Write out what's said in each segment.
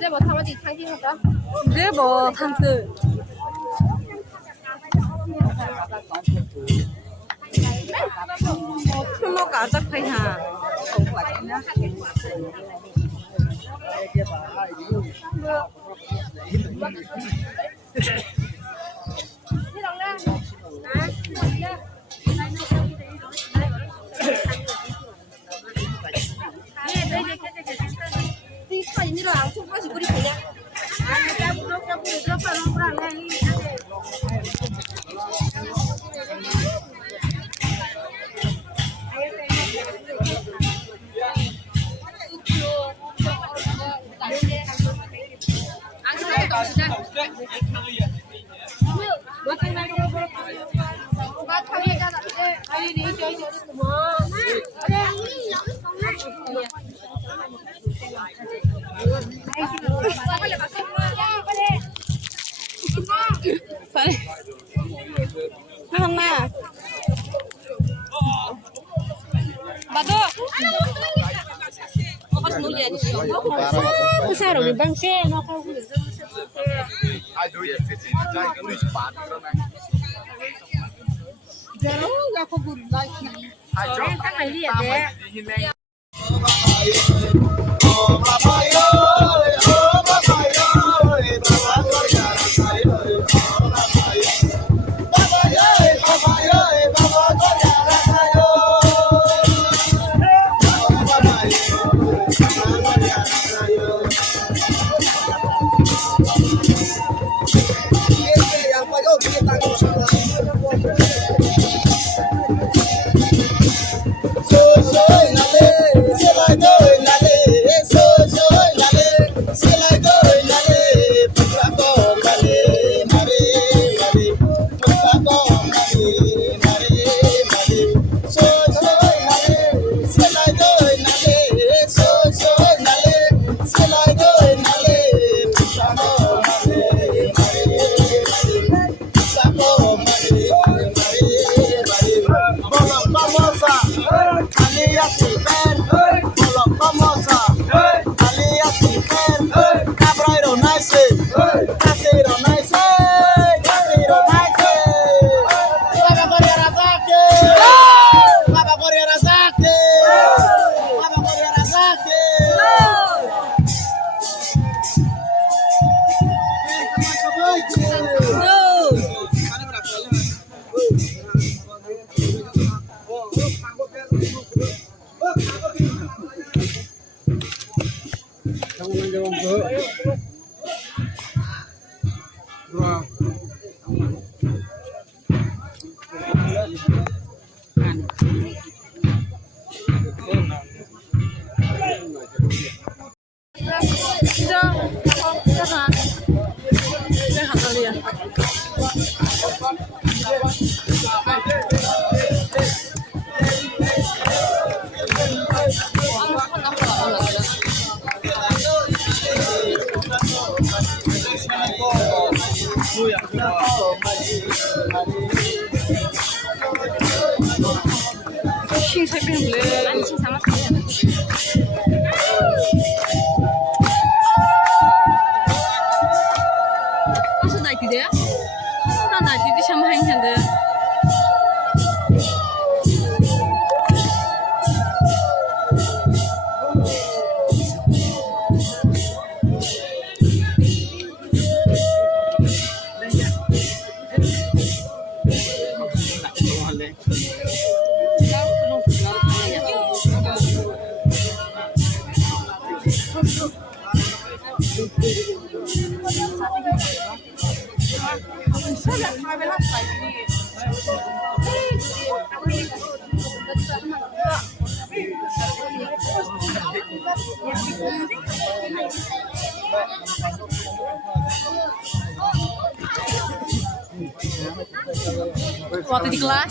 这我他们的餐厅好的。这不汤子。chúng nó cả chắc phải hà cũng phải nhá đi phải như là chúng nó chỉ có đi phải nhá. phải nó không nè bà đó nó có nuôi gì nó sao rồi băng xe nó không Xin sai bên lên. Anh xin sama saya. Masa dah tidak? Nah, dah tidak sama yang ada. Waktu di kelas.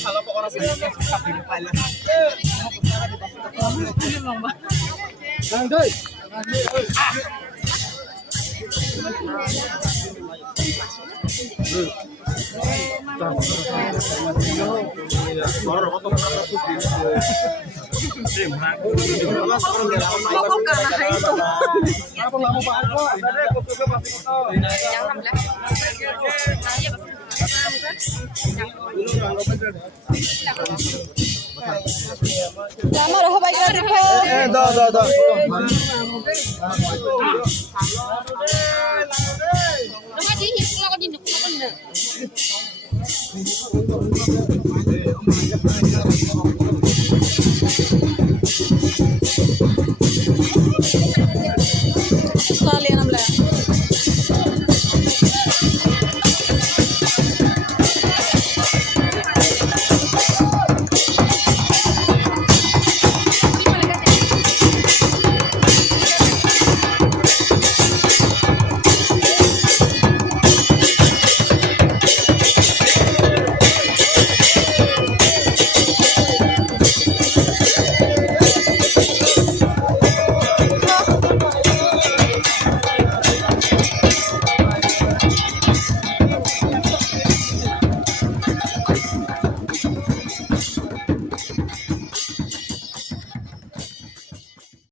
Kalau orang sini susah di depannya. Lama dah baik lagi ke? dah. Nama dia hilang lagi nak.